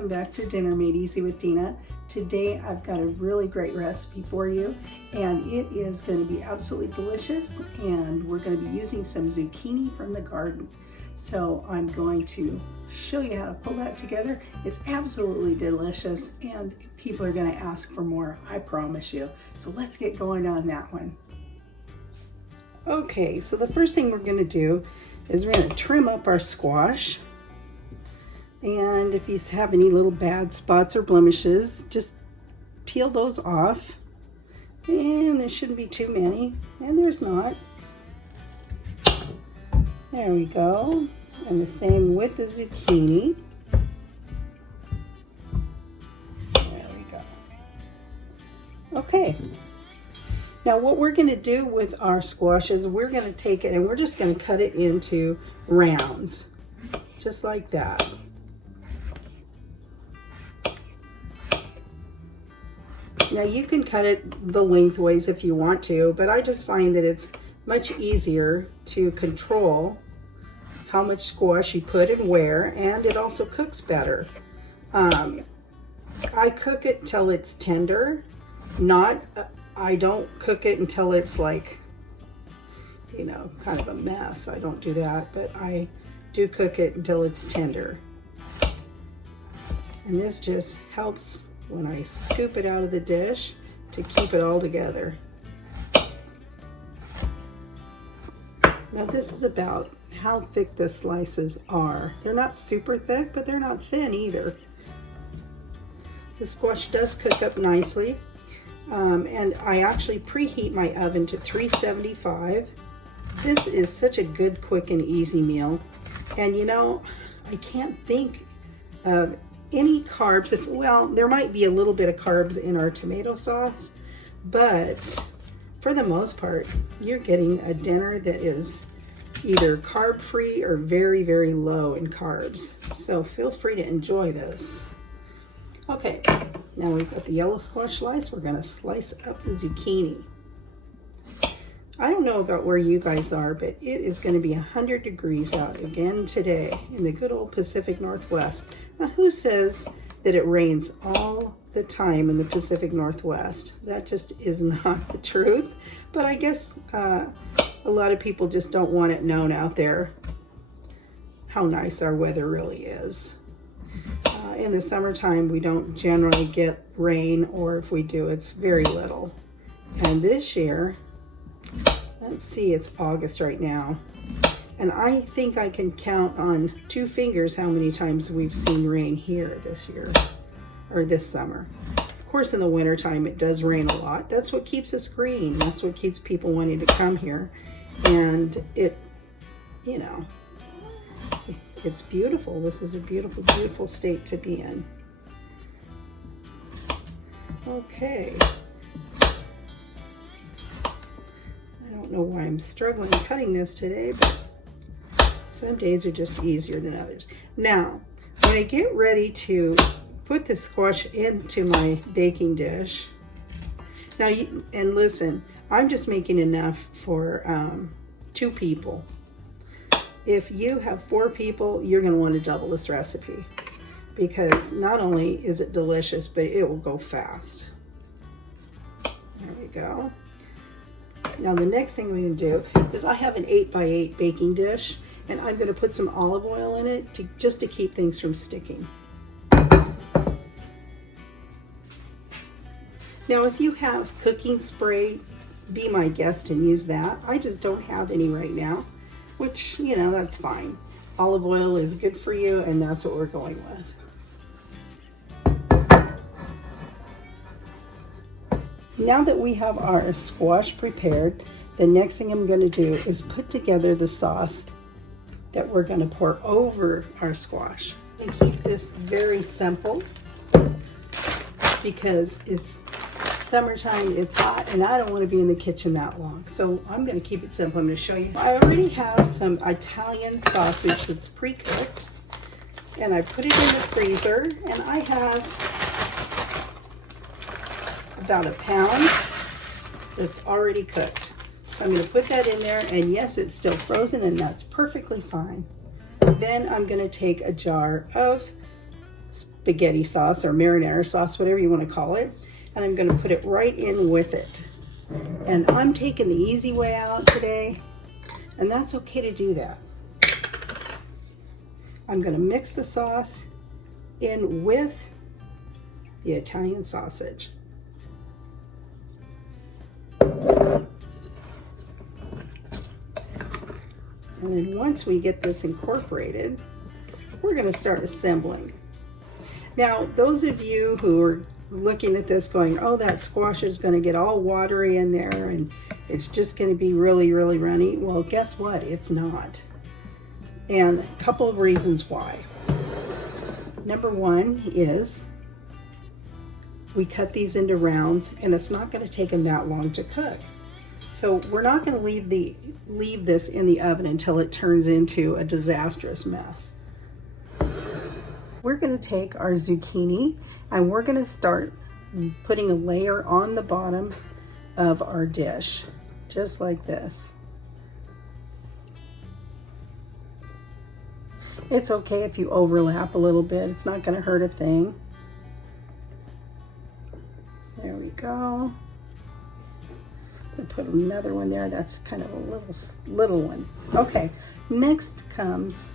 welcome back to Dinner Made Easy with Dina. Today I've got a really great recipe for you, and it is going to be absolutely delicious, and we're going to be using some zucchini from the garden. So I'm going to show you how to pull that together. It's absolutely delicious, and people are going to ask for more, I promise you. So let's get going on that one. Okay, so the first thing we're going to do is we're going to trim up our squash. And if you have any little bad spots or blemishes, just peel those off. And there shouldn't be too many, and there's not. There we go. And the same with the zucchini. There we go. Okay. Now what we're going to do with our squash is we're going to take it and we're just going to cut it into rounds. Just like that. Now you can cut it the lengthways if you want to, but I just find that it's much easier to control how much squash you put and where, and it also cooks better. I cook it till it's tender. I don't cook it until it's like, you know, kind of a mess. I don't do that, but I do cook it until it's tender. And this just helps when I scoop it out of the dish to keep it all together. Now this is about how thick the slices are. They're not super thick, but they're not thin either. The squash does cook up nicely, and I actually preheat my oven to 375. This is such a good, quick, and easy meal. And you know, I can't think of any carbs. Well, there might be a little bit of carbs in our tomato sauce, but for the most part, you're getting a dinner that is either carb-free or very, very low in carbs. So feel free to enjoy this. Okay, now we've got the yellow squash slice. We're gonna slice up the zucchini. I don't know about where you guys are, but it is going to be 100 degrees out again today in the good old Pacific Northwest. Now, who says that it rains all the time in the Pacific Northwest? That just is not the truth. But I guess a lot of people just don't want it known out there how nice our weather really is. In the summertime, we don't generally get rain, or if we do, it's very little. And this year, let's see, it's August right now, and I think I can count on 2 fingers how many times we've seen rain here this year, or this summer. Of course, in the wintertime, it does rain a lot. That's what keeps us green. That's what keeps people wanting to come here. And it, you know, it's beautiful. This is a beautiful, beautiful state to be in. Okay. I don't know why I'm struggling cutting this today, but some days are just easier than others. Now, when I get ready to put the squash into my baking dish, now, and listen, I'm just making enough for 2 people. If you have 4 people, you're going to want to double this recipe, because not only is it delicious, but it will go fast. There we go. Now the next thing we're going to do is I have an 8x8 baking dish, and I'm going to put some olive oil in it just to keep things from sticking. Now if you have cooking spray, be my guest and use that. I just don't have any right now, which, you know, that's fine. Olive oil is good for you, and that's what we're going with. Now that we have our squash prepared, the next thing I'm going to do is put together the sauce that we're going to pour over our squash. And keep this very simple because it's summertime, it's hot, and I don't want to be in the kitchen that long. So I'm going to keep it simple. I'm going to show you. I already have some Italian sausage that's pre-cooked, and I put it in the freezer, and I have about a pound that's already cooked. So I'm going to put that in there, and yes, it's still frozen, and that's perfectly fine. Then I'm going to take a jar of spaghetti sauce or marinara sauce, whatever you want to call it. And I'm going to put it right in with it. And I'm taking the easy way out today, and that's okay to do that. I'm going to mix the sauce in with the Italian sausage. And then once we get this incorporated, we're going to start assembling. Now, those of you who are looking at this going, oh, that squash is going to get all watery in there and it's just going to be really, really runny. Well, guess what? It's not. And a couple of reasons why. Number one is we cut these into rounds and it's not going to take them that long to cook. So we're not going to leave this in the oven until it turns into a disastrous mess. We're going to take our zucchini and we're going to start putting a layer on the bottom of our dish, just like this. It's okay if you overlap a little bit. It's not going to hurt a thing. There we go. I'll put another one there. That's kind of a little one. Okay, next comes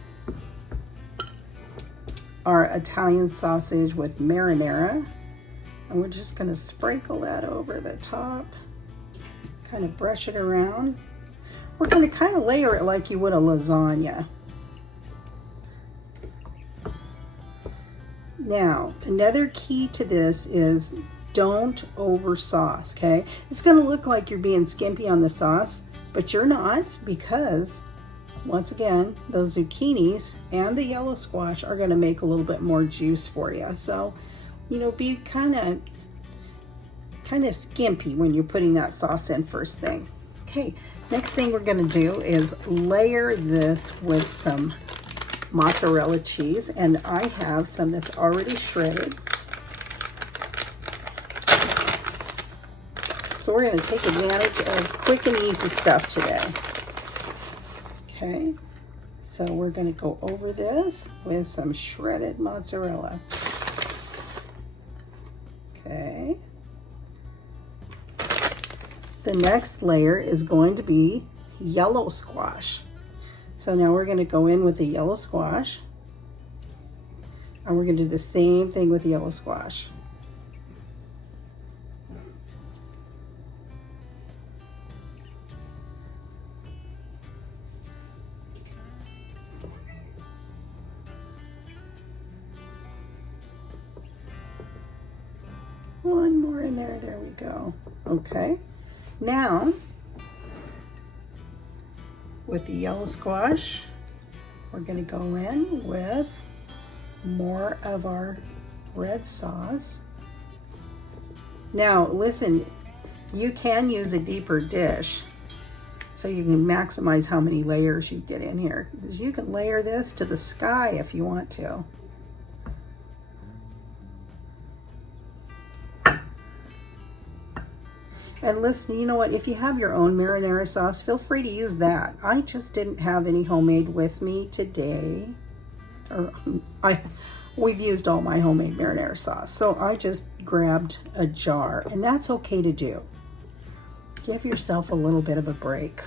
our Italian sausage with marinara. And we're just going to sprinkle that over the top. Kind of brush it around. We're going to kind of layer it like you would a lasagna. Now, another key to this is don't over sauce, okay? It's going to look like you're being skimpy on the sauce, but you're not, because once again, those zucchinis and the yellow squash are going to make a little bit more juice for you. So, you know, be kind of skimpy when you're putting that sauce in first thing. Okay, next thing we're going to do is layer this with some mozzarella cheese, and I have some that's already shredded. So we're going to take advantage of quick and easy stuff today. Okay, so we're going to go over this with some shredded mozzarella. Okay. The next layer is going to be yellow squash. So now we're going to go in with the yellow squash, and we're going to do the same thing with the yellow squash. One more in there, there we go. Okay, now with the yellow squash, we're going to go in with more of our red sauce. Now listen, you can use a deeper dish so you can maximize how many layers you get in here, because you can layer this to the sky if you want to. And listen, you know what, if you have your own marinara sauce, feel free to use that. I just didn't have any homemade with me today. We've used all my homemade marinara sauce, so I just grabbed a jar, and that's okay to do. Give yourself a little bit of a break.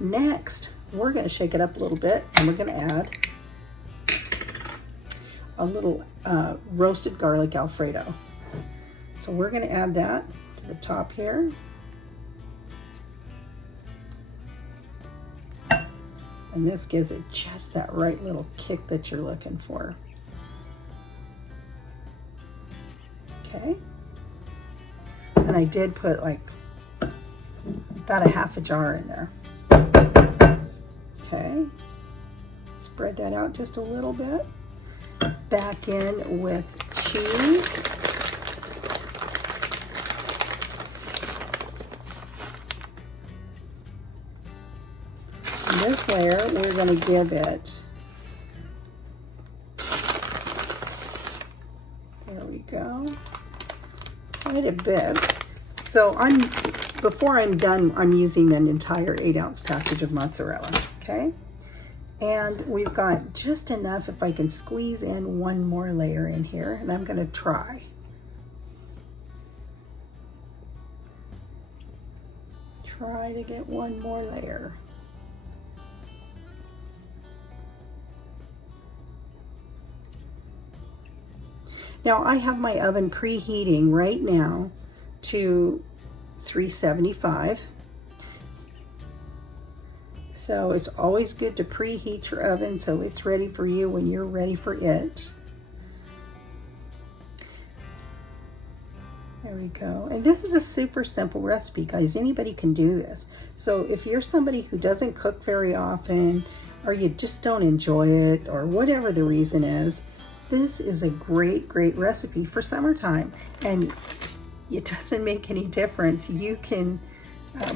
Next, we're going to shake it up a little bit, and we're going to add a little roasted garlic Alfredo. So we're going to add that to the top here. And this gives it just that right little kick that you're looking for. Okay. And I did put like about a half a jar in there. Okay. Spread that out just a little bit. Back in with cheese. This layer, we're going to give it, there we go, quite a bit. So before I'm done, I'm using an entire 8-ounce package of mozzarella, okay? And we've got just enough if I can squeeze in one more layer in here, and I'm gonna try. Try to get one more layer. Now I have my oven preheating right now to 375. So it's always good to preheat your oven so it's ready for you when you're ready for it. There we go. And this is a super simple recipe, guys. Anybody can do this. So if you're somebody who doesn't cook very often, or you just don't enjoy it, or whatever the reason is, this is a great, great recipe for summertime. And it doesn't make any difference. You can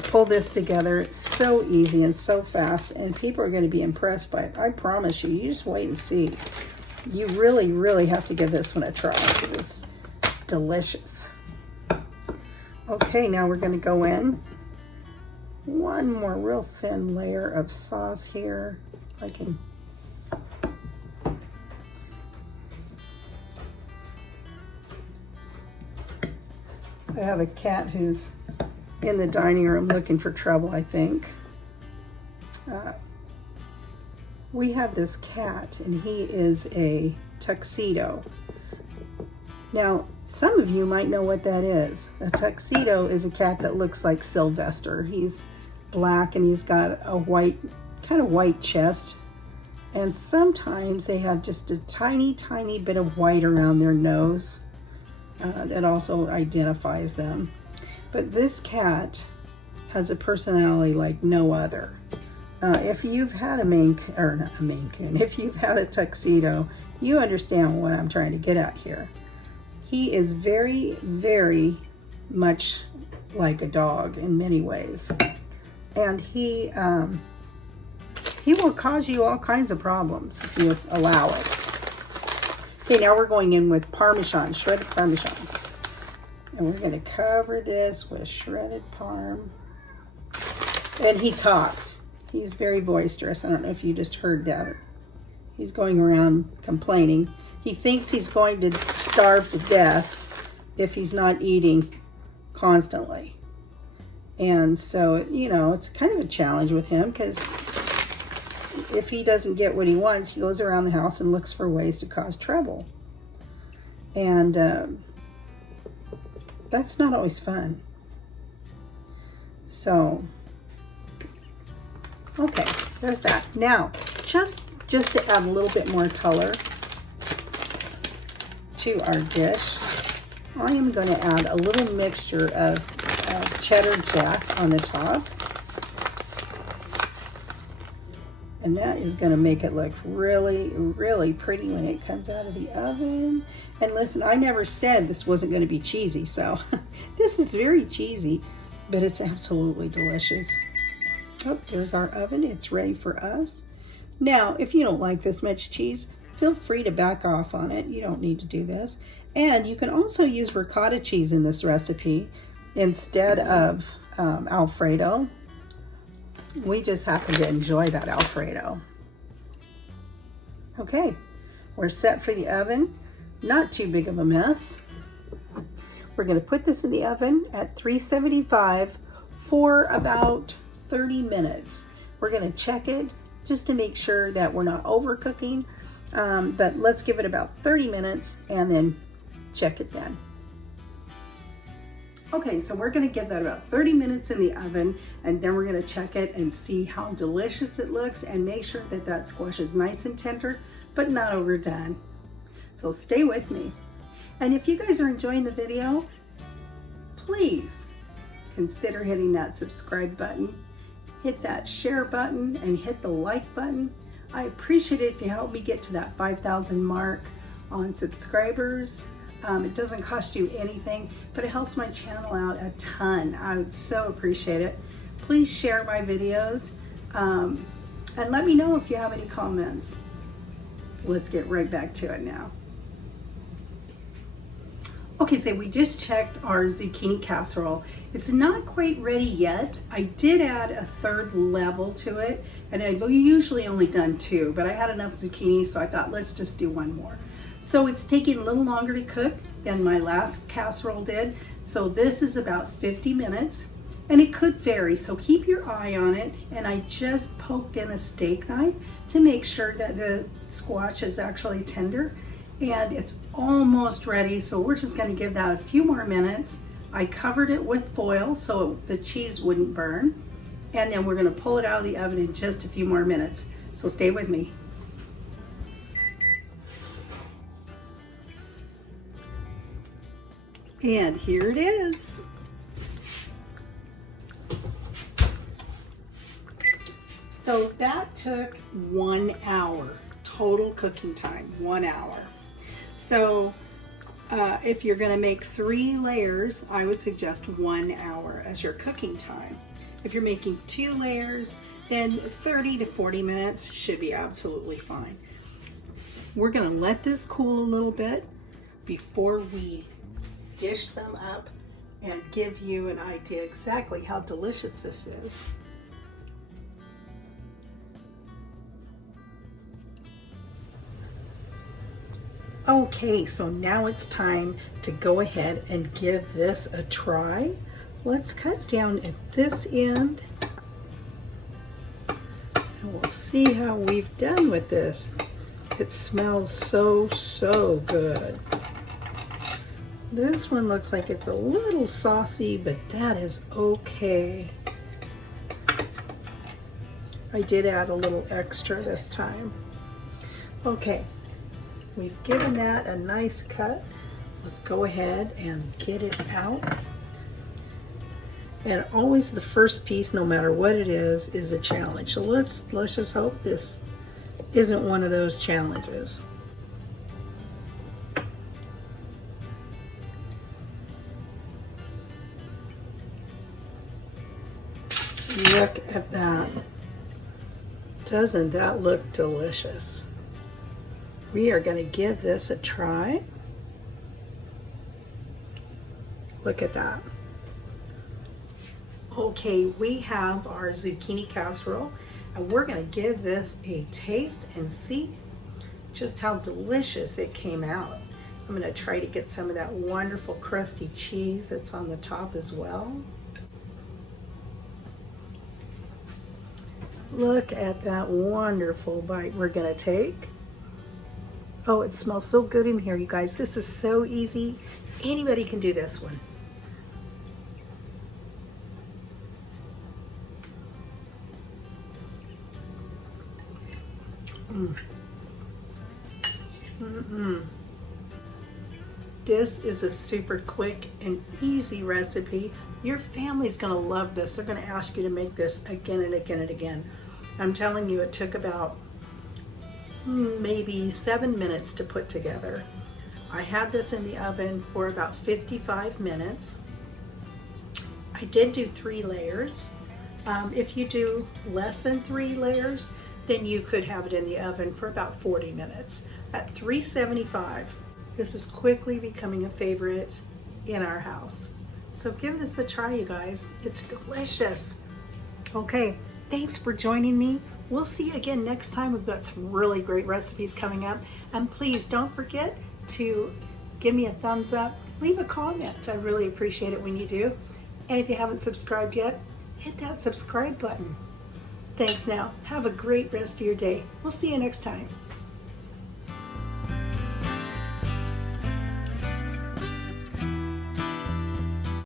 pull this together so easy and so fast, and people are going to be impressed by it. I promise you. You just wait and see. You really, really have to give this one a try. It's delicious. Okay, now we're going to go in one more real thin layer of sauce here. I can I have a cat who's in the dining room looking for trouble, I think. We have this cat, and he is a tuxedo. Now, some of you might know what that is. A tuxedo is a cat that looks like Sylvester. He's black, and he's got a white, kind of white chest. And sometimes they have just a tiny, tiny bit of white around their nose. That also identifies them. But this cat has a personality like no other. If you've had if you've had a tuxedo, you understand what I'm trying to get at here. He is very, very much like a dog in many ways. And he will cause you all kinds of problems if you allow it. Okay, now we're going in with Parmesan, shredded Parmesan. And we're gonna cover this with shredded Parm. And he talks. He's very boisterous. I don't know if you just heard that. He's going around complaining. He thinks he's going to starve to death if he's not eating constantly. And so, you know, it's kind of a challenge with him, because if he doesn't get what he wants, he goes around the house and looks for ways to cause trouble. And that's not always fun. So, okay, there's that. Now, just to add a little bit more color to our dish, I am going to add a little mixture of cheddar jack on the top. And that is going to make it look really, really pretty when it comes out of the oven. And listen, I never said this wasn't going to be cheesy, so this is very cheesy, but it's absolutely delicious. Oh, there's our oven. It's ready for us. Now, if you don't like this much cheese, feel free to back off on it. You don't need to do this. And you can also use ricotta cheese in this recipe instead of Alfredo. We just happen to enjoy that Alfredo. Okay, we're set for the oven. Not too big of a mess. We're going to put this in the oven at 375 for about 30 minutes. We're going to check it just to make sure that we're not overcooking. But let's give it about 30 minutes and then check it then. Okay, so we're going to give that about 30 minutes in the oven, and then we're going to check it and see how delicious it looks, and make sure that that squash is nice and tender, but not overdone. So stay with me. And if you guys are enjoying the video, please consider hitting that subscribe button, hit that share button, and hit the like button. I appreciate it if you help me get to that 5,000 mark on subscribers. It doesn't cost you anything, but it helps my channel out a ton. I would so appreciate it. Please share my videos, and let me know if you have any comments. Let's get right back to it now. Okay, so we just checked our zucchini casserole. It's not quite ready yet. I did add a third level to it, and I've usually only done 2, but I had enough zucchini, so I thought let's just do 1 more. So it's taking a little longer to cook than my last casserole did. So this is about 50 minutes, and it could vary, so keep your eye on it. And I just poked in a steak knife to make sure that the squash is actually tender. And it's almost ready, so we're just going to give that a few more minutes. I covered it with foil so the cheese wouldn't burn, and then we're going to pull it out of the oven in just a few more minutes, so stay with me. And here it is. So that took 1 hour, total cooking time, 1 hour. So if you're going to make 3 layers, I would suggest 1 hour as your cooking time. If you're making 2 layers, then 30 to 40 minutes should be absolutely fine. We're going to let this cool a little bit before we dish them up and give you an idea exactly how delicious this is. Okay, so now it's time to go ahead and give this a try. Let's cut down at this end, and we'll see how we've done with this. It smells so good. This one looks like it's a little saucy, but that is okay. I did add a little extra this time. Okay. We've given that a nice cut. Let's go ahead and get it out. And always the first piece, no matter what it is a challenge. So let's just hope this isn't one of those challenges. Look at that. Doesn't that look delicious? We are going to give this a try. Look at that. Okay, we have our zucchini casserole, and we're going to give this a taste and see just how delicious it came out. I'm going to try to get some of that wonderful crusty cheese that's on the top as well. Look at that wonderful bite we're going to take. Oh, it smells so good in here, you guys. This is so easy. Anybody can do this one. This is a super quick and easy recipe. Your family's gonna love this. They're gonna ask you to make this again and again and again. I'm telling you, it took about maybe 7 minutes to put together. I had this in the oven for about 55 minutes. I did do 3 layers. If you do less than 3 layers, then you could have it in the oven for about 40 minutes at 375. This is quickly becoming a favorite in our house. So give this a try, you guys. It's delicious. Okay, thanks for joining me. We'll see you again next time. We've got some really great recipes coming up. And please don't forget to give me a thumbs up, leave a comment. I really appreciate it when you do. And if you haven't subscribed yet, hit that subscribe button. Thanks now. Have a great rest of your day. We'll see you next time.